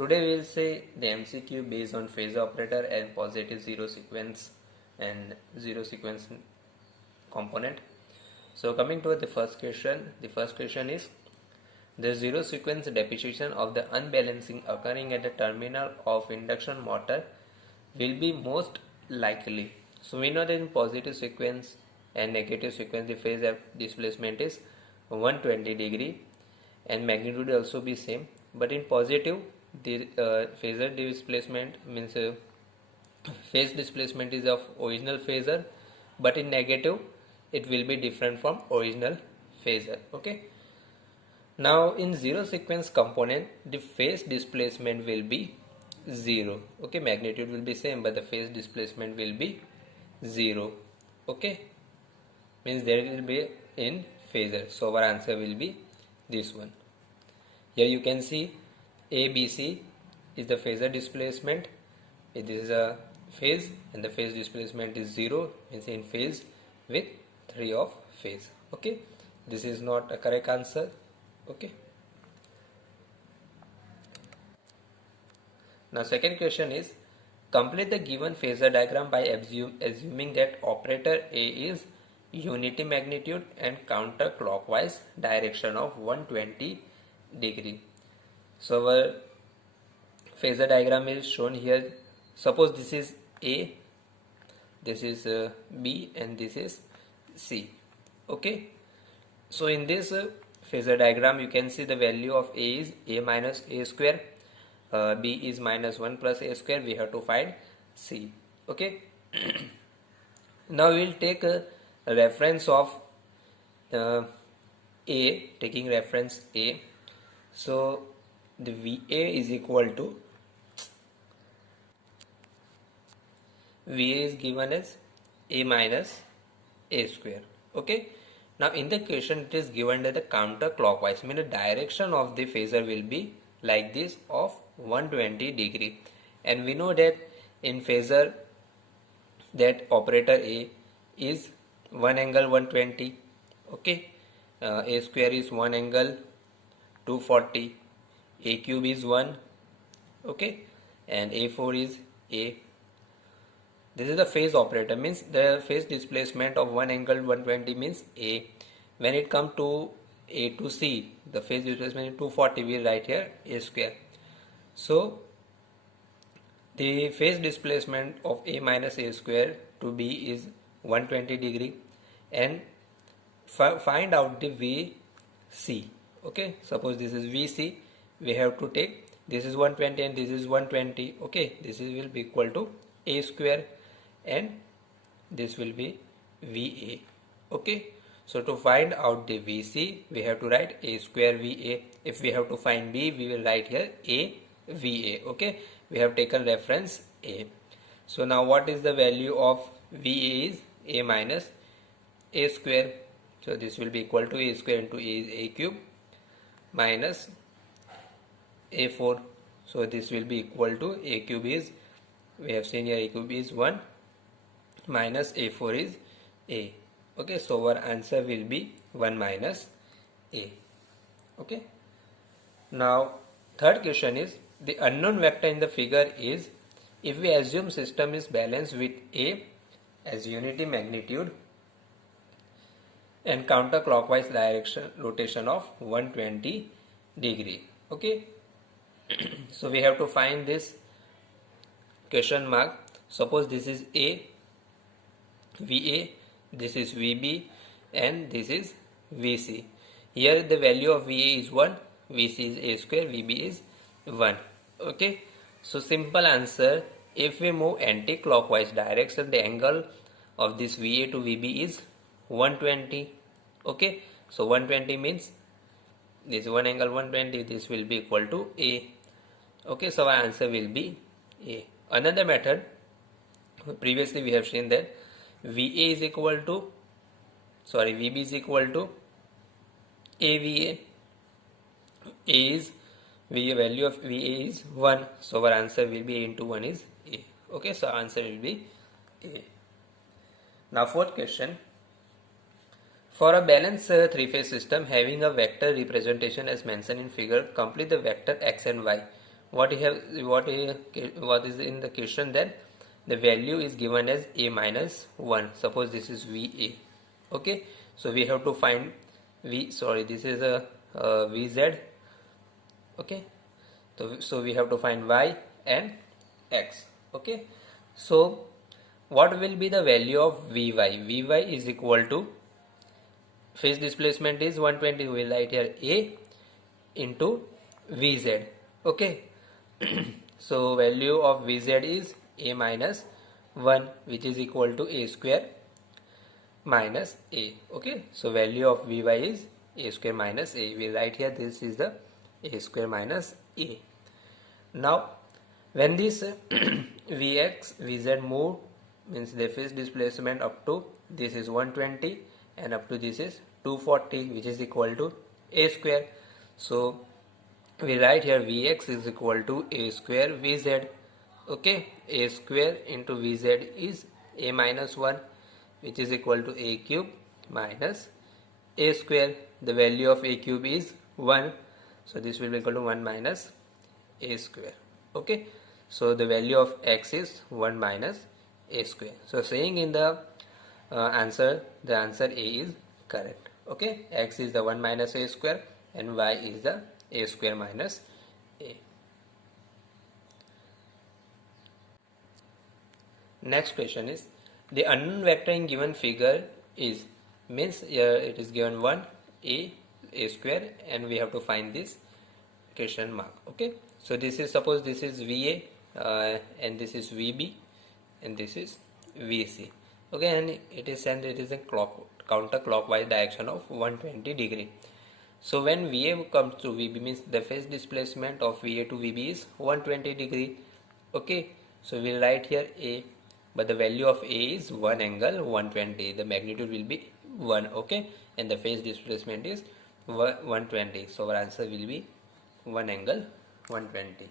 Today we will say the MCQ based on phase operator and positive zero sequence and zero sequence component. So coming to the first question is the zero sequence deposition of the unbalancing occurring at the terminal of induction motor will be most likely. So we know that in positive sequence and negative sequence the phase displacement is 120 degree and magnitude will also be same, but in positive the phasor displacement means phase displacement is of original phasor, but in negative it will be different from original phasor. Okay, now in zero sequence component the phase displacement will be 0. Okay, magnitude will be same but the phase displacement will be 0. Okay, means there will be in phasor, so our answer will be this one. Here you can see ABC is the phasor displacement. This is a phase and the phase displacement is 0, means in phase with 3 of phase. Okay, this is not a correct answer. Okay, now second question is complete the given phasor diagram by assuming that operator A is unity magnitude and counterclockwise direction of 120 degree. So our phasor diagram is shown here. Suppose this is A, this is B and this is C. Okay, so in this phasor diagram you can see the value of A is A minus A square, B is minus 1 plus A square. We have to find C. Okay, now we will take a reference of A, taking reference A. So the VA is equal to VA is given as A minus A square. Okay, now in the question it is given that the counterclockwise, means the direction of the phasor will be like this of 120 degree, and we know that in phasor that operator A is 1 angle 120. Okay, A square is 1 angle 240, A cube is 1. Okay, and A4 is A. This is the phase operator, means the phase displacement of 1 angle 120 means A. When it comes to A to C, the phase displacement is 240, we write here A square. So the phase displacement of A minus A square to B is 120 degree, and find out the VC. Okay, suppose this is VC, we have to take this is 120 and this is 120. Okay, this will be equal to A square and this will be VA. Okay, so to find out the VC we have to write A square VA. If we have to find B, we will write here A VA. Okay, we have taken reference A. So now what is the value of VA is A minus A square. So this will be equal to A square into A is A cube minus A4. So this will be equal to A cube is, we have seen here A cube is 1 minus A4 is A. Okay, so our answer will be 1 minus A. Okay, now third question is the unknown vector in the figure is, if we assume system is balanced with A as unity magnitude and counterclockwise direction rotation of 120 degree. Okay, so we have to find this question mark. Suppose this is A VA, this is VB and this is VC. Here the value of VA is 1, VC is A square, VB is 1. Okay, so simple answer, if we move anti-clockwise direction the angle of this VA to VB is 120. Okay, so 120 means this 1 angle 120, this will be equal to A. Okay, so our answer will be A. Another method, previously we have seen that VA is equal to, VB is equal to AVA. A is VA, value of VA is 1, so our answer will be A into 1 is A. Okay, so answer will be A. Now fourth question, for a balanced three-phase system having a vector representation as mentioned in figure, complete the vector x and y what is in the question, then the value is given as a minus 1. Suppose this is VA. Okay, so we have to find this is a VZ. Okay, so we have to find Y and X. Okay, so what will be the value of Vy? Vy is equal to, phase displacement is 120, we will write here A into Vz. Okay, so value of Vz is A minus 1, which is equal to A square minus A. Okay, so value of Vy is A square minus A. We write here this is the A square minus A. Now when this Vx Vz move, means the phase displacement up to this is 120 and up to this is 240, which is equal to A square. So we write here Vx is equal to A square Vz. Okay, A square into Vz is A minus 1, which is equal to A cube minus A square. The value of A cube is 1, so this will be equal to 1 minus A square. Okay, so the value of X is 1 minus A square. So saying in the answer, the answer A is correct. Okay, X is the 1 minus A square and Y is the A square minus A. Next question is, the unknown vector in given figure is, means here it is given 1 A square and we have to find this question mark. Okay, so this is, suppose this is VA and this is VB and this is VC. Okay, and it is a counterclockwise direction of 120 degree. So when VA comes to VB, means the phase displacement of VA to VB is 120 degree. Okay, so we will write here A, but the value of A is 1 angle 120. The magnitude will be 1. Okay, and the phase displacement is 120. So our answer will be 1 angle 120.